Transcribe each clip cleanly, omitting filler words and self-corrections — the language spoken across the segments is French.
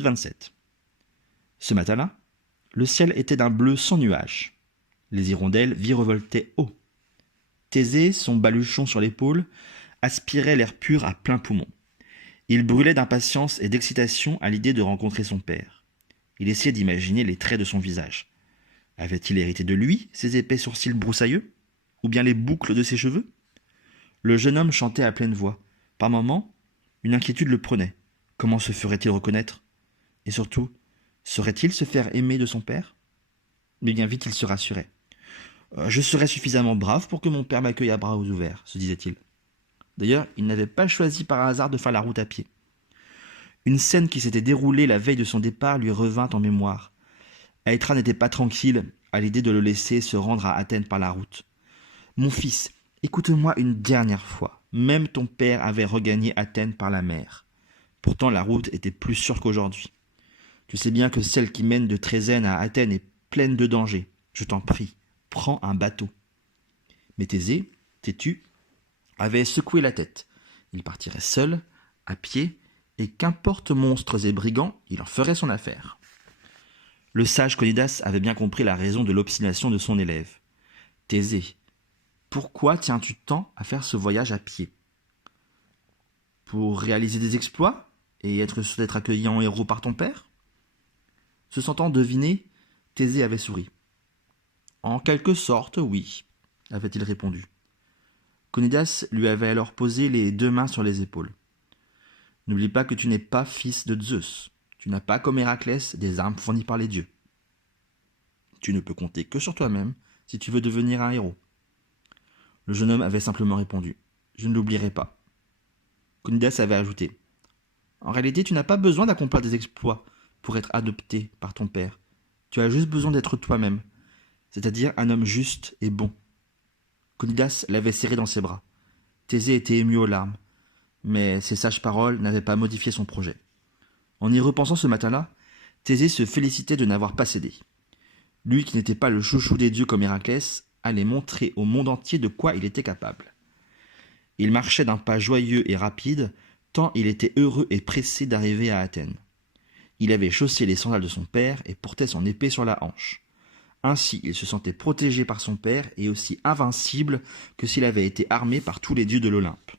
27. Ce matin-là, le ciel était d'un bleu sans nuages. Les hirondelles virevoltaient haut. Thésée, son baluchon sur l'épaule, aspirait l'air pur à plein poumon. Il brûlait d'impatience et d'excitation à l'idée de rencontrer son père. Il essayait d'imaginer les traits de son visage. Avait-il hérité de lui ses épais sourcils broussailleux? Ou bien les boucles de ses cheveux? Le jeune homme chantait à pleine voix. Par moments, une inquiétude le prenait. Comment se ferait-il reconnaître? Et surtout, saurait-il se faire aimer de son père? Mais bien vite, il se rassurait. Je serai suffisamment brave pour que mon père m'accueille à bras ouverts, se disait-il. D'ailleurs, il n'avait pas choisi par hasard de faire la route à pied. Une scène qui s'était déroulée la veille de son départ lui revint en mémoire. Aétra n'était pas tranquille à l'idée de le laisser se rendre à Athènes par la route. « Mon fils, écoute-moi une dernière fois. Même ton père avait regagné Athènes par la mer. Pourtant, la route était plus sûre qu'aujourd'hui. Tu sais bien que celle qui mène de Trézène à Athènes est pleine de dangers. Je t'en prie, prends un bateau. » Mais Thésée, têtu, avait secoué la tête. Il partirait seul, à pied, et qu'importe monstres et brigands, il en ferait son affaire. Le sage Conidas avait bien compris la raison de l'obstination de son élève. « Thésée, pourquoi tiens-tu tant à faire ce voyage à pied? Pour réaliser des exploits et être sûr d'être accueilli en héros par ton père ?» Se sentant deviné, Thésée avait souri. « En quelque sorte, oui, » avait-il répondu. Conidas lui avait alors posé les deux mains sur les épaules. « N'oublie pas que tu n'es pas fils de Zeus. Tu n'as pas, comme Héraclès, des armes fournies par les dieux. Tu ne peux compter que sur toi-même si tu veux devenir un héros. » Le jeune homme avait simplement répondu « Je ne l'oublierai pas. » Conidas avait ajouté « En réalité, tu n'as pas besoin d'accomplir des exploits pour être adopté par ton père. Tu as juste besoin d'être toi-même, c'est-à-dire un homme juste et bon. » Conidas l'avait serré dans ses bras. Thésée était ému aux larmes, mais ces sages paroles n'avaient pas modifié son projet. En y repensant ce matin-là, Thésée se félicitait de n'avoir pas cédé. Lui qui n'était pas le chouchou des dieux comme Héraclès, allait montrer au monde entier de quoi il était capable. Il marchait d'un pas joyeux et rapide, tant il était heureux et pressé d'arriver à Athènes. Il avait chaussé les sandales de son père et portait son épée sur la hanche. Ainsi, il se sentait protégé par son père et aussi invincible que s'il avait été armé par tous les dieux de l'Olympe.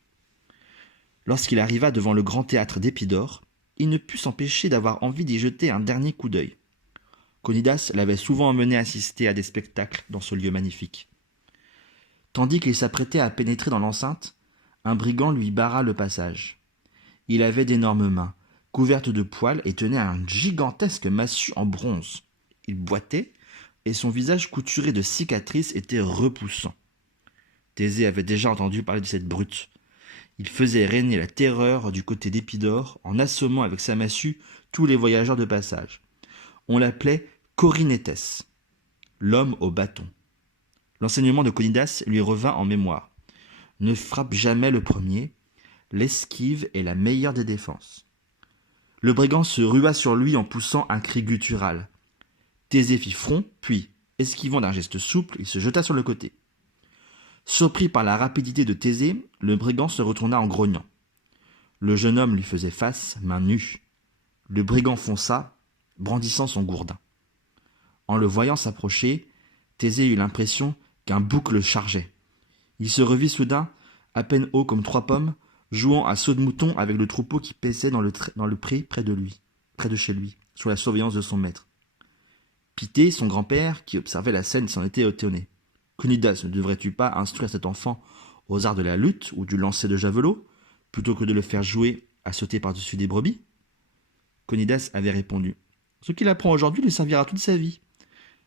Lorsqu'il arriva devant le grand théâtre d'Épidore, il ne put s'empêcher d'avoir envie d'y jeter un dernier coup d'œil. Conidas l'avait souvent emmené assister à des spectacles dans ce lieu magnifique. Tandis qu'il s'apprêtait à pénétrer dans l'enceinte, un brigand lui barra le passage. Il avait d'énormes mains, couvertes de poils, et tenait un gigantesque massue en bronze. Il boitait, et son visage couturé de cicatrices était repoussant. Thésée avait déjà entendu parler de cette brute. Il faisait régner la terreur du côté d'Épidore en assommant avec sa massue tous les voyageurs de passage. On l'appelait Corynétès, l'homme au bâton. L'enseignement de Conidas lui revint en mémoire. Ne frappe jamais le premier, l'esquive est la meilleure des défenses. Le brigand se rua sur lui en poussant un cri guttural. Thésée fit front, puis, esquivant d'un geste souple, il se jeta sur le côté. Surpris par la rapidité de Thésée, le brigand se retourna en grognant. Le jeune homme lui faisait face, main nue. Le brigand fonça, brandissant son gourdin. En le voyant s'approcher, Thésée eut l'impression qu'un bouc le chargeait. Il se revit soudain, à peine haut comme 3 pommes, jouant à saut de mouton avec le troupeau qui paissait dans le pré près de chez lui, sous la surveillance de son maître. Pitthée, son grand-père, qui observait la scène, s'en était étonné. « Conidas, ne devrais-tu pas instruire cet enfant aux arts de la lutte ou du lancer de javelot, plutôt que de le faire jouer à sauter par-dessus des brebis ?» Conidas avait répondu « Ce qu'il apprend aujourd'hui lui servira toute sa vie.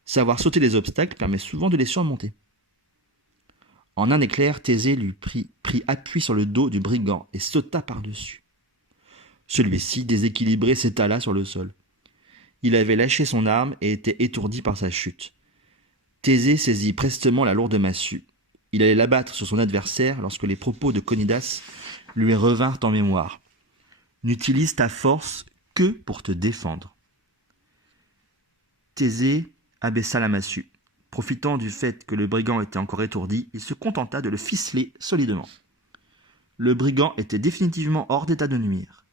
Savoir sauter les obstacles permet souvent de les surmonter. » En un éclair, Thésée lui prit appui sur le dos du brigand et sauta par-dessus. Celui-ci, déséquilibré, s'étala sur le sol. Il avait lâché son arme et était étourdi par sa chute. Thésée saisit prestement la lourde massue. Il allait l'abattre sur son adversaire lorsque les propos de Conidas lui revinrent en mémoire. « N'utilise ta force que pour te défendre. » Thésée abaissa la massue. Profitant du fait que le brigand était encore étourdi, il se contenta de le ficeler solidement. Le brigand était définitivement hors d'état de nuire.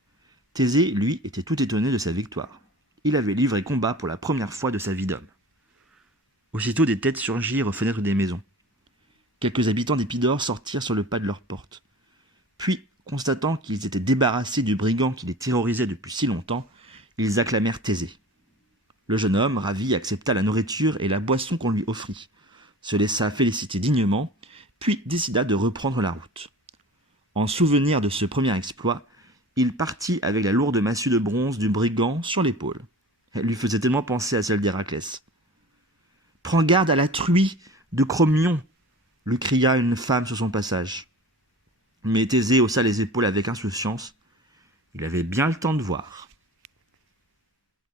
Thésée, lui, était tout étonné de sa victoire. Il avait livré combat pour la première fois de sa vie d'homme. Aussitôt des têtes surgirent aux fenêtres des maisons. Quelques habitants d'Épidore sortirent sur le pas de leur porte. Puis, constatant qu'ils étaient débarrassés du brigand qui les terrorisait depuis si longtemps, ils acclamèrent Thésée. Le jeune homme, ravi, accepta la nourriture et la boisson qu'on lui offrit, se laissa féliciter dignement, puis décida de reprendre la route. En souvenir de ce premier exploit, il partit avec la lourde massue de bronze du brigand sur l'épaule. Elle lui faisait tellement penser à celle d'Héraclès. « Prends garde à la truie de Cromion !» lui cria une femme sur son passage. Mais Thésée haussa les épaules avec insouciance. Il avait bien le temps de voir.